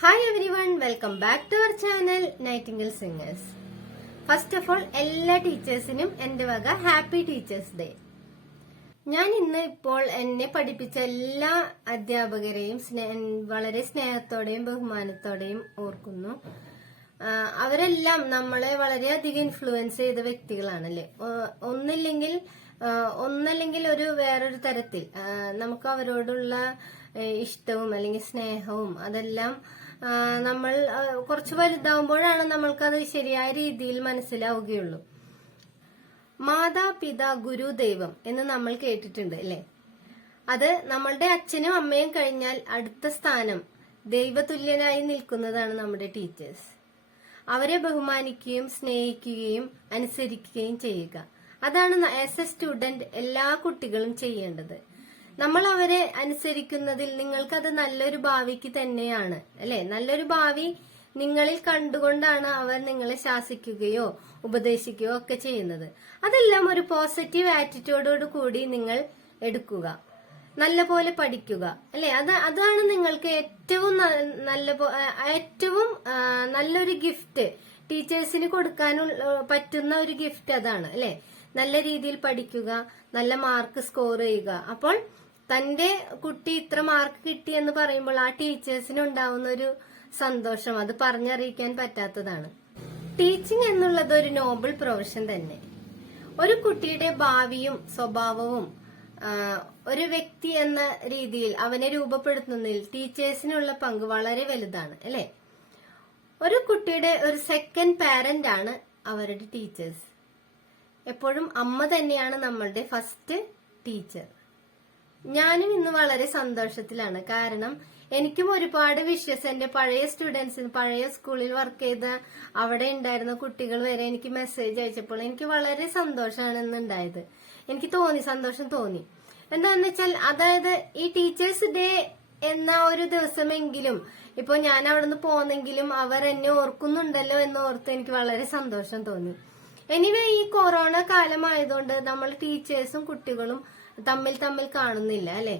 Hi everyone, welcome back to our channel Nightingale Singers. First of all, എല്ലാ ടീച്ചേഴ്സിനും എന്റെ വക happy teachers day. ഞാൻ ഇന്ന് ഇപ്പോൾ എന്നെ പഠിപ്പിച്ച എല്ലാ അധ്യാപകരെയും വളരെ സ്നേഹത്തോടെയും ബഹുമാനത്തോടെയും ഓർക്കുന്നു. അവരെല്ലാം നമ്മളെ വളരെയധികം ഇൻഫ്ലുവൻസ് ചെയ്ത വ്യക്തികളാണല്ലേ. ഒന്നല്ലെങ്കിൽ ഒരു വേറൊരു തരത്തിൽ നമുക്ക് അവരോടുള്ള ഇഷ്ടവും അല്ലെങ്കിൽ സ്നേഹവും അതെല്ലാം നമ്മൾ കുറച്ച് വലുതാവുമ്പോഴാണ് നമ്മൾക്കത് ശരിയായ രീതിയിൽ മനസ്സിലാവുകയുള്ളൂ. മാതാപിതാ ഗുരു ദൈവം എന്ന് നമ്മൾ കേട്ടിട്ടുണ്ട് അല്ലെ. അത് നമ്മളുടെ അച്ഛനും അമ്മയും കഴിഞ്ഞാൽ അടുത്ത സ്ഥാനം ദൈവതുല്യനായി നിൽക്കുന്നതാണ് നമ്മുടെ ടീച്ചേഴ്സ്. അവരെ ബഹുമാനിക്കുകയും സ്നേഹിക്കുകയും അനുസരിക്കുകയും ചെയ്യുക, അതാണ് ആസ് എ സ്റ്റുഡന്റ് എല്ലാ കുട്ടികളും ചെയ്യേണ്ടത്. നമ്മൾ അവരെ അനുസരിക്കുന്നതിൽ നിങ്ങൾക്കത് നല്ലൊരു ഭാവിക്ക് തന്നെയാണ് അല്ലെ. നല്ലൊരു ഭാവി നിങ്ങളിൽ കണ്ടുകൊണ്ടാണ് അവർ നിങ്ങളെ ശാസിക്കുകയോ ഉപദേശിക്കുകയോ ഒക്കെ ചെയ്യുന്നത്. അതെല്ലാം ഒരു പോസിറ്റീവ് ആറ്റിറ്റ്യൂഡോട് കൂടി നിങ്ങൾ എടുക്കുക, നല്ല പോലെ പഠിക്കുക അല്ലെ. അതാണ് നിങ്ങൾക്ക് ഏറ്റവും നല്ലൊരു ഗിഫ്റ്റ് ടീച്ചേഴ്സിന് കൊടുക്കാനുള്ള പറ്റുന്ന ഒരു ഗിഫ്റ്റ് അതാണ് അല്ലെ. നല്ല രീതിയിൽ പഠിക്കുക, നല്ല മാർക്ക് സ്കോർ ചെയ്യുക. അപ്പോൾ തന്റെ കുട്ടി ഇത്ര മാർക്ക് കിട്ടി എന്ന് പറയുമ്പോൾ ആ ടീച്ചേഴ്സിന് ഉണ്ടാവുന്ന ഒരു സന്തോഷം അത് പറഞ്ഞറിയിക്കാൻ പറ്റാത്തതാണ്. ടീച്ചിങ് എന്നുള്ളത് ഒരു നോബിൾ പ്രൊഫഷൻ തന്നെ. ഒരു കുട്ടിയുടെ ഭാവിയും സ്വഭാവവും ഒരു വ്യക്തി എന്ന രീതിയിൽ അവനെ രൂപപ്പെടുത്തുന്നതിൽ ടീച്ചേഴ്സിനുള്ള പങ്ക് വളരെ വലുതാണ് അല്ലെ. ഒരു കുട്ടിയുടെ ഒരു സെക്കൻഡ് പാരന്റ് ആണ് അവരുടെ ടീച്ചേഴ്സ്. എപ്പോഴും അമ്മ തന്നെയാണ് നമ്മളുടെ ഫസ്റ്റ് ടീച്ചർ. ഞാനും ഇന്ന് വളരെ സന്തോഷത്തിലാണ്. കാരണം എനിക്കും ഒരുപാട് വിഷസ് എന്റെ പഴയ സ്റ്റുഡൻസിന്, പഴയ സ്കൂളിൽ വർക്ക് ചെയ്ത അവിടെ ഉണ്ടായിരുന്ന കുട്ടികൾ വരെ എനിക്ക് മെസ്സേജ് അയച്ചപ്പോൾ എനിക്ക് വളരെ സന്തോഷമാണ് ഇന്നുണ്ടായത്. എനിക്ക് സന്തോഷം തോന്നി. എന്താന്ന് വെച്ചാൽ, അതായത് ഈ ടീച്ചേഴ്സ് ഡേ എന്ന ഒരു ദിവസമെങ്കിലും ഇപ്പൊ ഞാൻ അവിടുന്ന് പോന്നെങ്കിലും അവർ എന്നെ ഓർക്കുന്നുണ്ടല്ലോ എന്ന് ഓർത്ത് എനിക്ക് വളരെ സന്തോഷം തോന്നി. എനിവേ, ഈ കൊറോണ കാലമായതുകൊണ്ട് നമ്മൾ ടീച്ചേഴ്സും കുട്ടികളും തമ്മിൽ കാണുന്നില്ല അല്ലെ.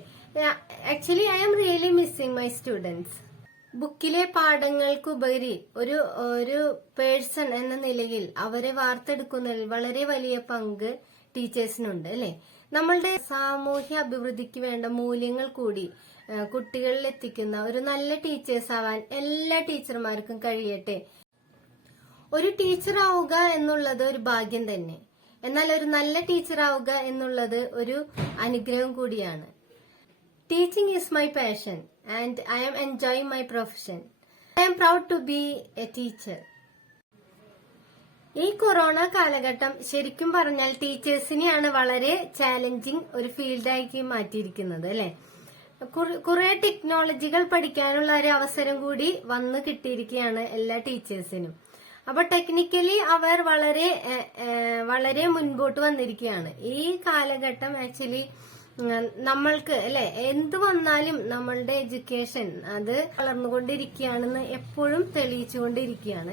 Actually I am really missing my students. ബുക്കിലെ പാഠങ്ങൾക്കുപരി ഒരു പേഴ്സൺ എന്ന നിലയിൽ അവരെ വാർത്തെടുക്കുന്നതിൽ വളരെ വലിയ പങ്ക് ടീച്ചേഴ്സിനുണ്ട് അല്ലെ. നമ്മളുടെ സാമൂഹ്യ അഭിവൃദ്ധിക്ക് വേണ്ട മൂല്യങ്ങൾ കൂടി കുട്ടികളിൽ എത്തിക്കുന്ന ഒരു നല്ല ടീച്ചേഴ്സ് ആവാൻ എല്ലാ ടീച്ചർമാർക്കും കഴിയട്ടെ. ഒരു ടീച്ചർ ആവുക എന്നുള്ളത് ഒരു ഭാഗ്യം തന്നെ, എന്നാൽ ഒരു നല്ല ടീച്ചർ ആവുക എന്നുള്ളത് ഒരു അനുഗ്രഹം കൂടിയാണ്. Teaching is my passion and I am enjoying my profession. I am proud to be a teacher. ഈ കൊറോണ കാലഘട്ടം ശരിക്കും പറഞ്ഞാൽ ടീച്ചേഴ്സിനെയാണ് വളരെ ചാലഞ്ചിങ് ഒരു ഫീൽഡാക്കി മാറ്റിയിരിക്കുന്നത് അല്ലെ. കുറെ ടെക്നോളജികൾ പഠിക്കാനുള്ള ഒരു അവസരം കൂടി വന്നു കിട്ടിയിരിക്കുകയാണ് എല്ലാ ടീച്ചേഴ്സിനും. അപ്പൊ ടെക്നിക്കലി അവർ വളരെ മുൻപോട്ട് വന്നിരിക്കുകയാണ്. ഈ കാലഘട്ടം ആക്ച്വലി നമ്മൾക്ക് അല്ലെ എന്ത് വന്നാലും നമ്മളുടെ എഡ്യൂക്കേഷൻ അത് വളർന്നുകൊണ്ടിരിക്കുകയാണെന്ന് എപ്പോഴും തെളിയിച്ചുകൊണ്ടിരിക്കുകയാണ്